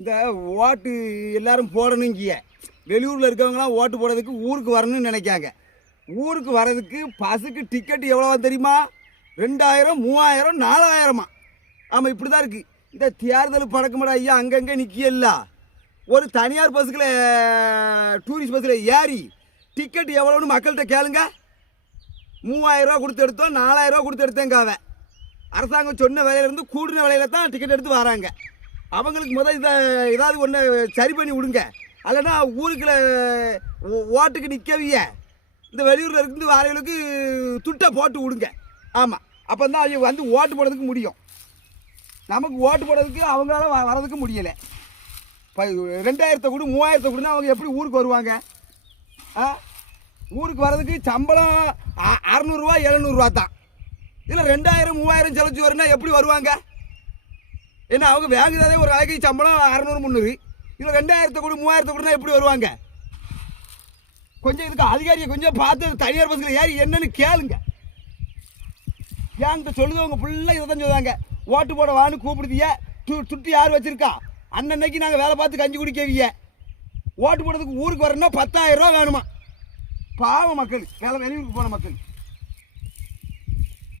இந்த ஓட்டு எல்லாரும் போடணுங்கிய வெளியூரில் இருக்கவங்களாம் ஓட்டு போடுறதுக்கு ஊருக்கு வரணும்னு நினைக்காங்க. ஊருக்கு வர்றதுக்கு பஸ்ஸுக்கு டிக்கெட் எவ்வளோ தெரியுமா? 2000, 3000, 4000. ஆமாம், இப்படி தான் இருக்குது. இந்த தேர்தல் பழக்கமாடா ஐயா, அங்கங்கே நிற்கல. ஒரு தனியார் பஸ்ஸுக்குள்ள டூரிஸ்ட் பஸ்ஸில் ஏறி டிக்கெட் எவ்வளோன்னு மக்கள்கிட்ட கேளுங்க. 3000 ரூபா கொடுத்து எடுத்தோம், 4000 ரூபா கொடுத்து எடுத்தேங்காவ. அரசாங்கம் சொன்ன விலையிலேருந்து கூடின விலையில தான் டிக்கெட் எடுத்து வராங்க. அவங்களுக்கு முதல் ஏதாவது ஒன்று சரி பண்ணி விடுங்க. அல்லனா ஊருக்குள்ள ஓட்டுக்கு நிற்கவிய இந்த வெளியூரில் இருந்து வரவங்களுக்கு துட்டை போட்டு விடுங்க. ஆமாம், அப்போ தான் அவங்க வந்து ஓட்டு போடுறதுக்கு முடியும். நமக்கு ஓட்டு போடுறதுக்கு அவங்களால வர்றதுக்கு முடியலை. இப்போ 2000 கொடு 3000 கொடுனா அவங்க எப்படி ஊருக்கு வருவாங்க? ஊருக்கு வர்றதுக்கு சம்பளம் 600 ரூபா 700 ரூபா தான். இதில் 2000 3000 செலவு வரும்னா எப்படி வருவாங்க? ஏன்னா அவங்க வாங்குறதே ஒரு நாளைக்கு சம்பளம் 600 300. இதில் 2000 கொடு 3000 கொடுனா எப்படி வருவாங்க? கொஞ்சம் இதுக்கு அதிகாரியை கொஞ்சம் பார்த்து தனியார் பஸ்ஸில் ஏறி என்னன்னு கேளுங்க. ஏன்ட்டு சொல்லுதவங்க ஃபுல்லாக இதை தான் சொல்லுவாங்க. ஓட்டு போட வான்னு கூப்பிடுதிய சுட்டி யார் வச்சுருக்கா? அன்னன்னைக்கு நாங்கள் வேலை பார்த்து கஞ்சி குடிக்கவிய. ஓட்டு போடுறதுக்கு ஊருக்கு வரணும்னா 10,000 ரூபா வேணுமா? பாவம் மக்கள், வெளியூருக்கு போன மக்கள்.